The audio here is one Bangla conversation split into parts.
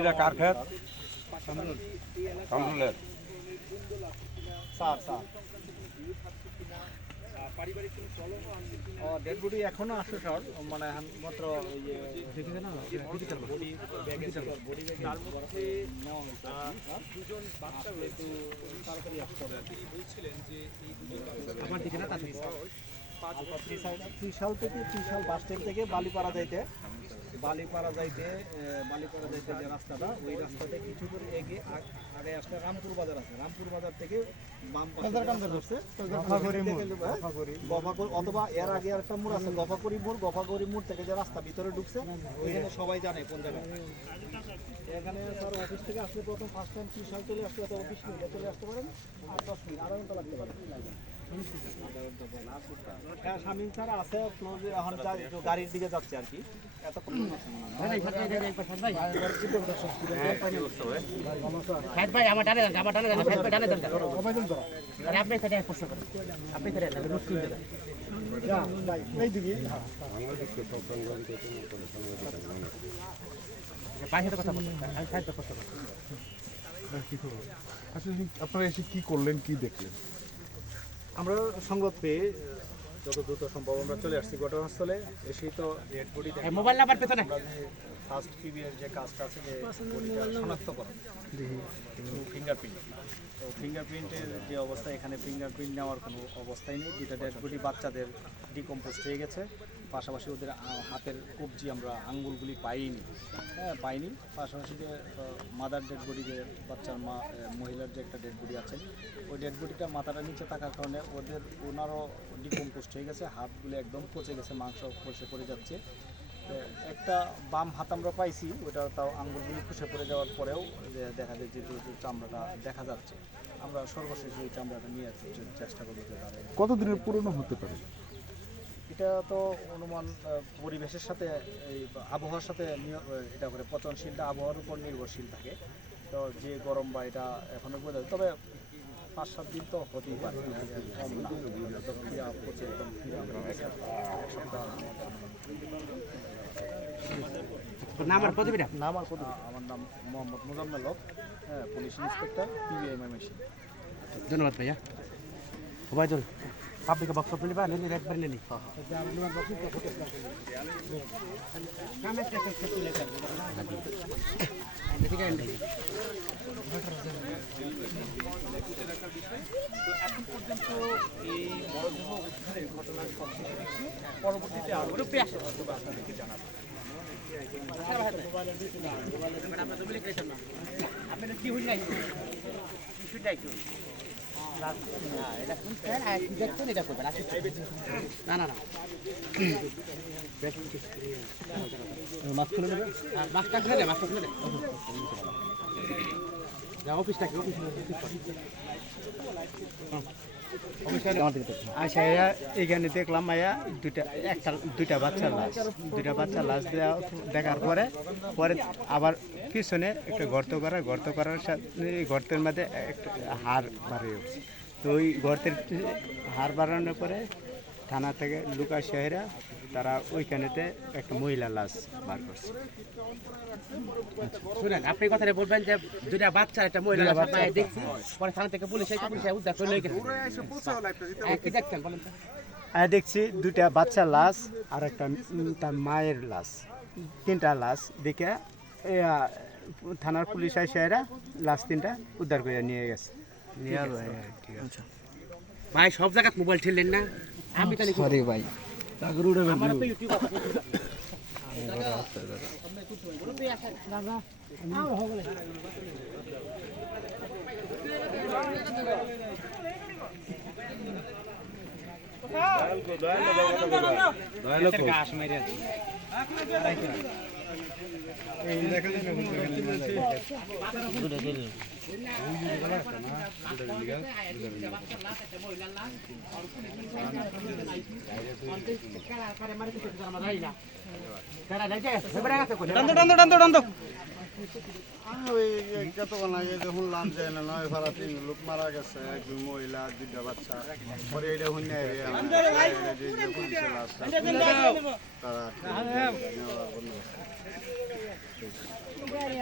এটা কার খেত? কামরুলের। Sir sir. ও ডেড বডি এখনও স্যার। মানে মাত্র দেখেছে না? আমার দিকে না ত্রিশাল থেকে ত্রিশাল বাস স্ট্যান্ড থেকে বালিপাড়া যাইতে। বালিপাড়া যাইতে বালিপাড়া যাইতে যে রাস্তাটা ওই রাস্তাতে কিছু করে এগিয়ে আগে আসলে রামপুর বাজার আছে। রামপুর বাজার থেকে বাম অথবা এর আগে একটা মোড় আছে মোড়। মোড় থেকে যে রাস্তা ভিতরে ঢুকছে ওইখানে সবাই জানে কোন জায়গায়। এখানে স্যার অফিস থেকে আসলে প্রথম ফার্স্ট টাইম ত্রিশাল চলে আসলে বিশ মিনিটে চলে আসতে পারেন। আর দশ মিনিট আধা ঘণ্টা লাগতে পারে। শামিম স্যার আছে এখন গাড়ির দিকে যাচ্ছে আর কি এতক্ষণ মনে হয়। ভাই আমার ডানে দেন আমার ডানে দেন ভাই ডানে দেন আপনি সেটা প্রশ্ন করেন আপনি সেটা মুশকিল কথা আমি আচ্ছা আপনারা এসে কি করলেন কি দেখলেন আমরা সংবাদ পেয়ে যত দ্রুত সম্ভব আমরা চলে আসছি ঘটনাস্থলে। এসেই তো ডেড বডি মোবাইল নাম্বার পেতে না ফার্স্ট কিবিএর যে কাজটা আছে যে বডিটা শনাক্তকরণ ফিঙ্গারপ্রিন্ট তো ফিঙ্গারপ্রিন্টের যে অবস্থা এখানে ফিঙ্গারপ্রিন্ট নেওয়ার কোনো অবস্থাই নেই। যেটা ডেড বডি বাচ্চাদের ডিকম্পোজ হয়ে গেছে। পাশাপাশি ওদের হাতের কবজি আমরা আঙ্গুলগুলি পাইনি। হ্যাঁ পাইনি। পাশাপাশি যে মাদার ডেড বডি যে বাচ্চার মা মহিলার যে একটা ডেড বডি আছে, ওই ডেড বডিটা মাথাটা নিচে থাকার কারণে ওদের ওনারও ডিকম্পোস্ট হয়ে গেছে, হাতগুলো একদম পচে গেছে, মাংস খসে পড়ে যাচ্ছে। একটা বাম হাত আমরা পাইছি, ওটা তাও আঙ্গুলগুলি খসে পড়ে যাওয়ার পরেও দেখা যায় যে চামড়াটা দেখা যাচ্ছে। আমরা সর্বশেষ ওই চামড়াটা নিয়ে চেষ্টা করি যে কতদিনের পুরনো হতে পারে? এটা তো অনুমান পরিবেশের সাথে এই আবহাওয়ার সাথে এটা করে পচনশীলটা আবহাওয়ার উপর নির্ভরশীল থাকে। তো যে গরম বা এটা এখনও বোঝা তবে পাঁচ সাত দিন তো হতেই পারে। পদবিটা? আমার নাম মোহাম্মদ মুজাম্মেল হক হ্যাঁ পুলিশ ইন্সপেক্টর পিবিআই মেশিন ধন্যবাদ ভাইয়া। ওবায়দুল পাবলিক বক্স অফ নিবা নেলি রেড বারে নেলি। পরবর্তীতে বা আপনাদেরকে জানাব আপনাদের কি হইল নাই? কিছু না না না। মাছ খুলে নেবে মাছটা খুলে যা অফিস আচ্ছা এখানে দেখলাম মায়া, দুইটা, একটা, দুইটা বাচ্চার লাশ। দুইটা বাচ্চার লাশ দেখার পরে পরে আবার পিছনে একটা গর্ত করা, গর্ত করার সাথে গর্তের মধ্যে একটা হাড় বাড়িয়ে তো ওই গর্তের হাড় বাড়ানোর পরে থানা থেকে লুকা শহেরা তারা ওইখানেতে একটা মহিলা লাশ বার করছে। শুনেন আপনি কথাটা বলবেন যে দুইটা বাচ্চা একটা মহিলা বাচ্চা। দেখছি। পরে থানা থেকে পুলিশ এসে পুলিশ উদ্ধার করে লয়ে গেছে। হ্যাঁ, কি দেখছেন বলেন তো? আর দেখছি দুইটা বাচ্চার লাশ আর একটা তার মায়ের লাশ। তিনটা লাশ দেখে থানার পুলিশ এসে এরা লাশ তিনটা উদ্ধার করে নিয়ে গেছে। নিয়ে ঠিক আছে ভাই সব জায়গায় মোবাইল ঠেললেন না? আমি সরি ভাই। ইউটিউব আছে। কতক্ষণ আগে যখন লাম যায় না নয় ভাড়া তিন লোক মারা গেছে একজন মহিলা দুইটা বাচ্চা পরে এটা শুনে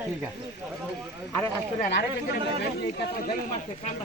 ঠিক আছে আরে আসলে আরে কাজটা যাই মারতে কামটা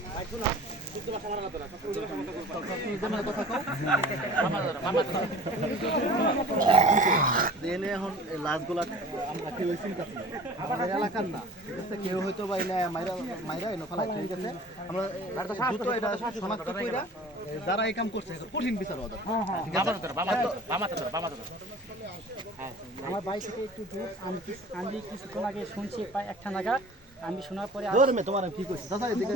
এখন লাশগুলা আমরা কেউ চিন্তাছি আমাদের এলাকার না। ঠিক কেউ হয়তো বা এনে মাইরা মাইরা এনে ফেলাই ঠিক আছে আমরা দ্রুত এটা শনাক্ত কইরা যারা এই কাম করছে কঠিন বিচার ওদের আমার বাড়ি থেকে একটু দূর আমি আমি কিছুক্ষণ আগে শুনছি প্রায় একটা নাগাদ আমি শোনার পরে আর- ধর্মে তোমার কি কইছি চাচা এদিকে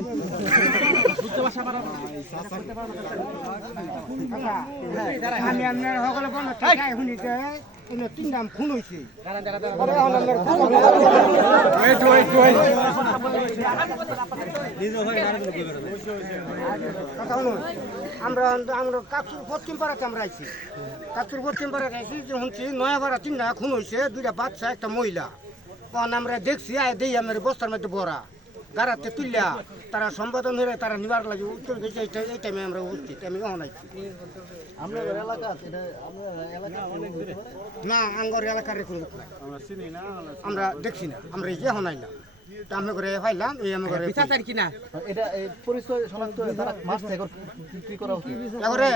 আমি আপনার সকলে বলো ঠিক আছে শুনিতে এনে তিন নাম খুন হয়েছে আমরা আমরা কাকুর পশ্চিম পাড়াতে আমরা আইছি। কাকুর পশ্চিম পাড়াতে আইছি যে শুনছি নয়া পাড়া তিনটা খুন হয়েছে দুইটা বাচ্চা একটা মহিলা। তখন আমরা দেখছি আয় দেই আমার বস্তার মধ্যে বড়া। গাড়াতে তুললা তারা সম্পাদন হয়ে তারা নিবার লাগে উত্তর গেছে এই টাইমে আমরা উপস্থিত আমি কখন আছে এটা আমরা এলাকা না আঙ্গর এলাকার। আমরা দেখছি না আমরা এই যে হনাই তা আমি করে পাইলাম এই আমি করে বিচার কি না? এটা পরিচয় শনাক্ত যারা মারছে এখন কি- কি করা উচিত? এবারে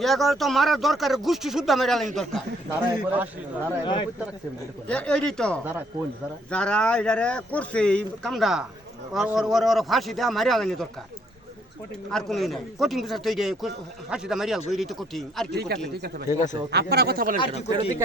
ইয়ে করে তো মারার দরকার গোষ্ঠী শুদ্ধ মেরে আলাইন দরকার যারা রাখছে তো। যারা কোন যারা? যারা এটারে করছে এই কামটা ওর ওর ওর ওর ফাঁসি দেওয়া মারি আলাইনি দরকার। আর কোনোই নাই। কঠিন বিচার তো এইটাই ফাঁসি দেওয়া মারি আলবো তো কঠিন। আর কি কঠিন? ঠিক আছে আপনারা কথা বলেন আর কি কঠিন?